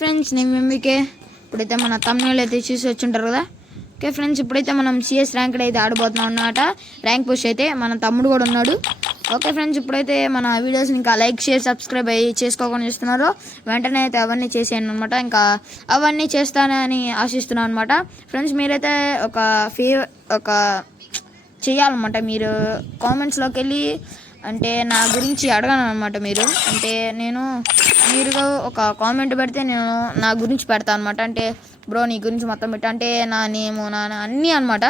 Friends నేను మీకే ఇప్పుడైతే మన తమ్ముళ్ళు అయితే చూసి వచ్చుంటారు కదా. ఓకే ఫ్రెండ్స్, ఇప్పుడైతే మనం సిఎస్ ర్యాంక్డ్ అయితే ఆడబోతున్నాం అన్నమాట. ర్యాంక్ పుష్ అయితే మన తమ్ముడు కూడా ఉన్నాడు. ఓకే ఫ్రెండ్స్, ఇప్పుడైతే మన వీడియోస్ని ఇంకా లైక్ షేర్ సబ్స్క్రైబ్ అయ్యి చేసుకోకుండా చూస్తున్నారో వెంటనే అయితే అవన్నీ చేసేయండి అనమాట. ఇంకా అవన్నీ చేస్తానని ఆశిస్తున్నాను అనమాట. ఫ్రెండ్స్ మీరైతే ఒక చేయాలన్నమాట. మీరు కామెంట్స్లోకి వెళ్ళి అంటే నా గురించి అడగను అనమాట. మీరు ఒక కామెంట్ పెడితే నేను నా గురించి పెడతాను అనమాట. అంటే బ్రో నీ గురించి మొత్తం పెట్టా అంటే నా నేము నా అన్నీ అనమాట,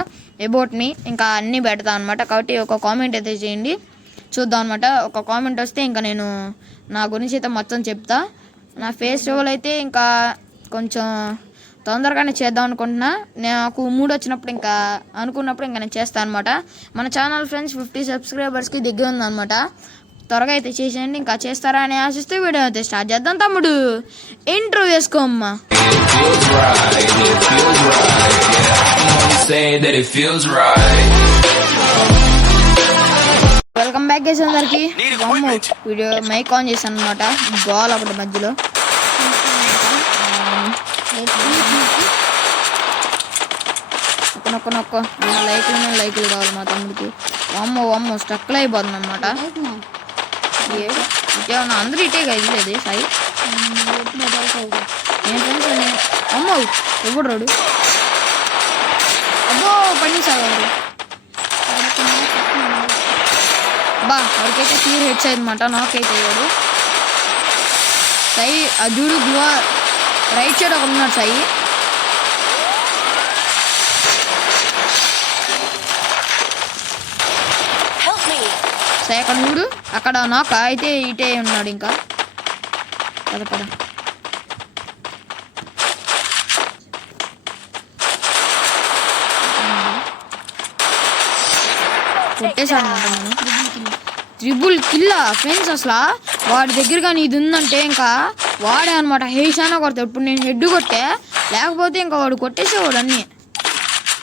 అబౌట్ మీ ఇంకా అన్నీ పెడతాను అనమాట. కాబట్టి ఒక కామెంట్ అయితే చేయండి చూద్దాం అనమాట. ఒక కామెంట్ వస్తే ఇంకా నేను నా గురించి అయితే మొత్తం చెప్తా. నా ఫెస్టివల్ అయితే ఇంకా కొంచెం తొందరగానే చేద్దాం అనుకుంటున్నా. నాకు మూడు వచ్చినప్పుడు ఇంకా అనుకున్నప్పుడు ఇంకా నేను చేస్తాను అనమాట. మన ఛానల్ ఫ్రెండ్స్ 50 సబ్స్క్రైబర్స్కి దగ్గర ఉందన్నమాట. త్వరగా అయితే చేసేయండి. ఇంకా చేస్తారా అని ఆశిస్తే వీడియో అయితే స్టార్ట్ చేద్దాం. తమ్ముడు ఇంట్రో వేసుకో అమ్మా. వెల్కమ్ బ్యాక్ చేసే అందరికి. వీడియో మైక్ ఆన్ చేశాను అనమాట. గోల్ ఒకటి మధ్యలో నొక్క లైకులు కావాలి మా తమ్ముడికి. అమ్మో స్టక్లు అయిపోతుంది అనమాట. ఇటేమన్నా అందరూ ఇటే కదిలేదు సాయి. నేను ఫ్రెండ్స్ అమ్మో ఎప్పుడు రాడు. అబ్బో పండించారు వాడు. బా వాడికైతే క్లియర్ హెడ్స్ అయిందన్నమాట. నాకైతే వాడు సాయి ఆ జూడు రైట్ సైడ్ ఒక ఉన్నాడు సాయి. సాయి అక్కడ చూడు, అక్కడ నాక అయితే ఇటే ఉన్నాడు. ఇంకా పద కొట్టేశాడు అనమాట. నేను ట్రిబుల్ కిల్ ఫ్రెండ్స్. అసలు వాడి దగ్గర కానీ ఇది ఉందంటే ఇంకా వాడే అనమాట. హేషానా కొడతాడు. ఇప్పుడు నేను హెడ్ కొట్టే, లేకపోతే ఇంకా వాడు కొట్టేసేవాడు. అన్నీ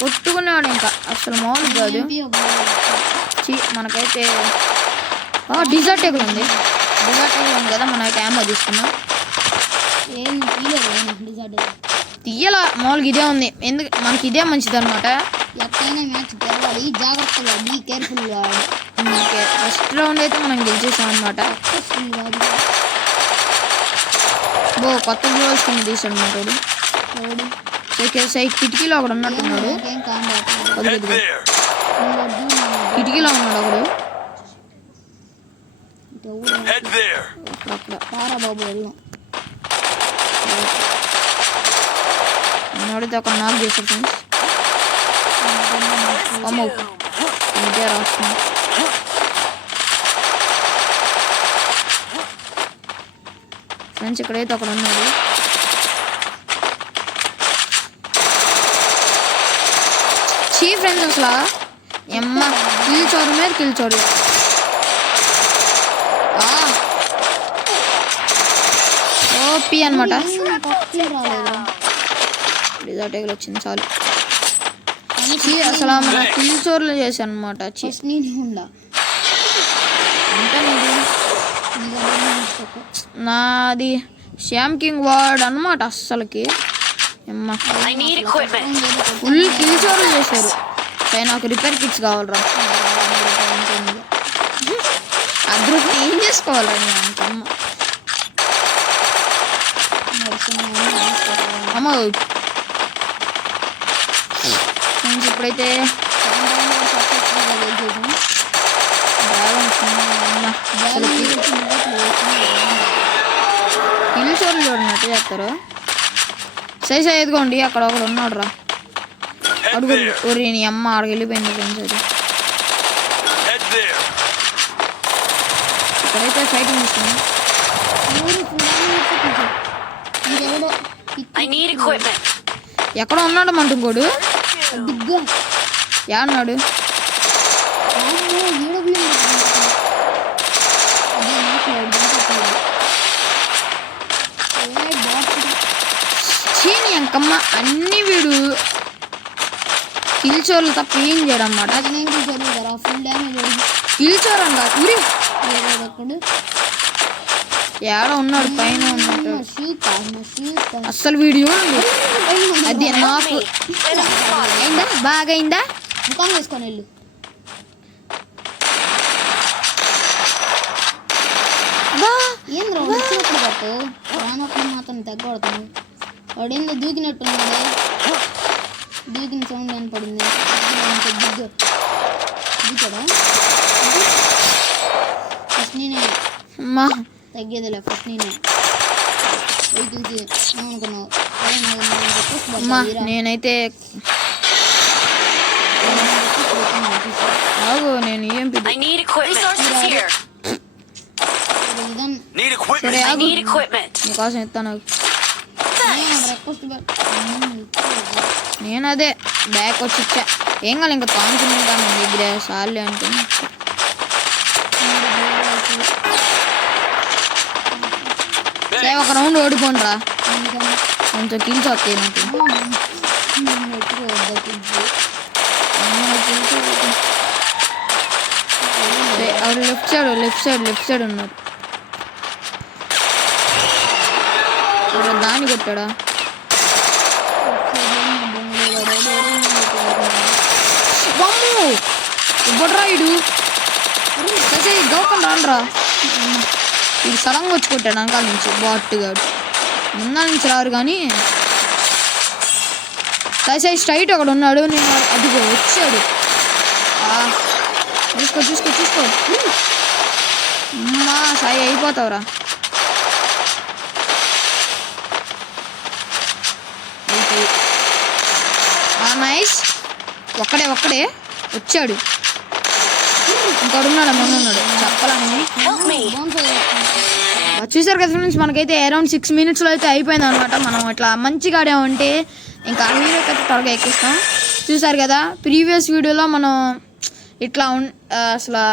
కొట్టుకునేవాడు. ఇంకా అసలు మామూలు కాదు. మనకైతే డిజర్ట్ ఎగులు ఉంది కదా. మనమైతే ఏమో తీసుకున్నాం. తీయాల మామూలుగా ఇదే ఉంది. ఎందుకు మనకి ఇదే మంచిది అనమాట. ఫస్ట్ రౌండ్ అయితే మనం గెలిచేసాం అనమాట. కొత్త గ్లోవ్స్ కింద తీసాడు అనమాట. కిటికీలో ఒకడు ఉన్నట్టున్నాడు. కిటికీలో ఉన్నాడు ఒకడు. నడితే ఒక నాక్ చేశాడు ఫ్రెండ్స్. అమ్మో ఇంకే రాస్తున్నా. ఫ్రెండ్స్ ఇక్కడైతే ఒకడు ఉన్నాడు. చీ ఫ్రెండ్స్ అసలు ఎమ్మ కిల్చోరు మీద కిల్చోడు. ఓపీ అనమాట. డిజర్ట్ వచ్చింది చాలు. అసలు మన కిల్చోర్లు చేశాను అనమాట. నాది శ్యామ్ కింగ్ వార్డ్ అనమాట. అస్సలకి ఫుల్ కిల్చోర్లు చేశారు. నాకు రిపేర్ కిట్స్ కావాలరా. అదృష్టి ఏం చేసుకోవాలా అంతమ్మ. అమ్మ ఇప్పుడైతే కిల్చోర్లు చూడనట్టు చేస్తారు. సైజ్ ఎదుకోండి. అక్కడ ఒకడు ఉన్నాడు రా. అడుగు ఊరి నీ అమ్మ ఆడికి వెళ్ళిపోయింది ఫ్రెండ్స్. అది ఇక్కడైతే ఫైటింగ్ ఇస్తుంది. ఎక్కడ ఉన్నాడు మంటుంకోడు. ఏమన్నాడు చీని అంకమ్మ. అన్ని వీడు కిల్చోర్లు తప్ప ఏం చేయడం అన్నమాట. కిల్చోర్ అంట. ఏడ ఉన్నాడు, పైన ఉన్నాడు. అస్సలు వీడియో అది నాకు అయిందా బాగా అయిందా ముఖం వేసుకొని వెళ్ళు ఏంద్రా వచ్చినప్పుడు పట్టు రానప్పుడు మాత్రం తగ్గబడుతుంది వాడు ఏందో దూకినట్టున్నాడే దూకిన సౌండ్ అని పడింది దూకాడా ఫస్ట్ నేనే తగ్గేదిలే ఫస్ట్ నేనే ఏమనుకున్నావు నేనైతే నేను ఏం నీకోసం ఇస్తాను నేను అదే బ్యాక్ వచ్చి ఇచ్చా ఏం కాదు ఇంకా కాన్ఫిడెంట్ గా మన దగ్గర సార్లే అనుకుని ఒక రౌండ్ ఓడిపోండిరా కొంచెం కిల్స్ వస్తాయి నాకు లెఫ్ట్ సైడ్ ఉన్నారు దాన్ని కొట్టాడా ఇవ్వడ్రా ఇడు గౌకం రానరా ఇది సడన్గా వచ్చి కొట్టాడు అంకాల నుంచి బాట్టుగాడు ముందా నుంచి రారు కానీ సైజ్ స్ట్రైట్ ఒకడు ఉన్నాడు నేను అదిగో వచ్చాడు చూసుకో అమ్మా సాయి అయిపోతావురా నైస్ ఒక్కడే వచ్చాడు ఇంకోడు ఉన్నాడు మొన్న ఉన్నాడు చెప్పాలని చూసారు కదా ఫ్రెండ్స్ మనకైతే అరౌండ్ 6 minutesలో అయితే అయిపోయింది అనమాట మనం ఇట్లా మంచిగా ఆడామంటే ఇంకా హీరోకి అయితే త్వరగా ఎక్కిస్తాం చూసారు కదా ప్రీవియస్ వీడియోలో మనం ఇట్లా అసలు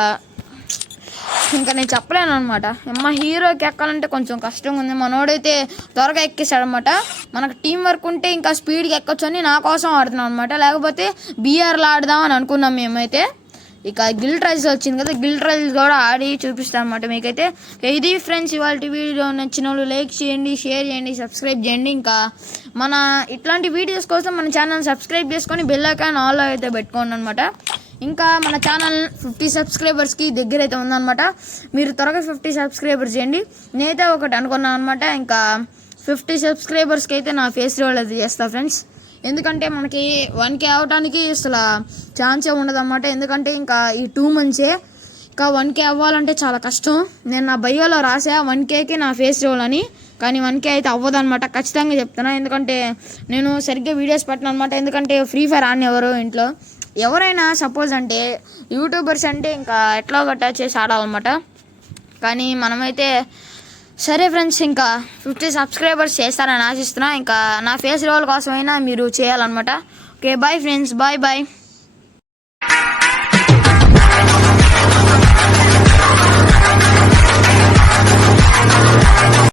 ఇంకా నేను చెప్పలేను అనమాట అమ్మ హీరోకి ఎక్కాలంటే కొంచెం కష్టంగా ఉంది మనోడైతే త్వరగా ఎక్కేసాడు అనమాట మనకు టీం వర్క్ ఉంటే ఇంకా స్పీడ్గా ఎక్కొచ్చు అని నా కోసం ఆడుతున్నాం అనమాట లేకపోతే బీఆర్లో ఆడదామని అనుకున్నాం మేమైతే ఇక గిల్ ట్రైల్స్ వచ్చింది కదా గిల్ ట్రైల్స్ కూడా ఆడి చూపిస్తాను అనమాట మీకైతే ఇది ఫ్రెండ్స్ ఇవాళ వీడియో నచ్చిన వాళ్ళు లైక్ చేయండి షేర్ చేయండి సబ్స్క్రైబ్ చేయండి ఇంకా మన ఇట్లాంటి వీడియోస్ కోసం మన ఛానల్ సబ్స్క్రైబ్ చేసుకొని బెల్ ఐకాన్ ఆల్లో అయితే పెట్టుకోండి అనమాట ఇంకా మన ఛానల్ 50 సబ్స్క్రైబర్స్కి దగ్గర అయితే ఉందన్నమాట మీరు త్వరగా 50 సబ్స్క్రైబర్స్ చేయండి నేనైతే ఒకటి అనుకున్నాను అనమాట ఇంకా 50 సబ్స్క్రైబర్స్కి అయితే నా ఫేస్ రివీల్ అయితే చేస్తా ఫ్రెండ్స్ ఎందుకంటే మనకి 1K అవడానికి అసలు ఛాన్సే ఉండదన్నమాట ఎందుకంటే ఇంకా ఈ 2 monthsే ఇంకా 1K అవ్వాలంటే చాలా కష్టం నేను నా బయోలో రాసా 1Kకి నా ఫేస్ రివీల్ అని కానీ 1K అయితే అవ్వదన్నమాట ఖచ్చితంగా చెప్తున్నా ఎందుకంటే నేను సరిగ్గా వీడియోస్ పెట్టను అనమాట ఎందుకంటే ఫ్రీ ఫైర్ ఆడినెవరు ఇంట్లో ఎవరైనా సపోజ్ అంటే యూట్యూబర్స్ అంటే ఇంకా ఎట్లా గట్టా చేసి ఆడాలన్నమాట కానీ మనమైతే సరే ఫ్రెండ్స్ ఇంకా 50 సబ్స్క్రైబర్స్ చేస్తారని ఆశిస్తున్నా ఇంకా నా ఫేస్ రివీల్ కోసమైనా మీరు చేయాలన్నమాట ఓకే బాయ్ ఫ్రెండ్స్ బాయ్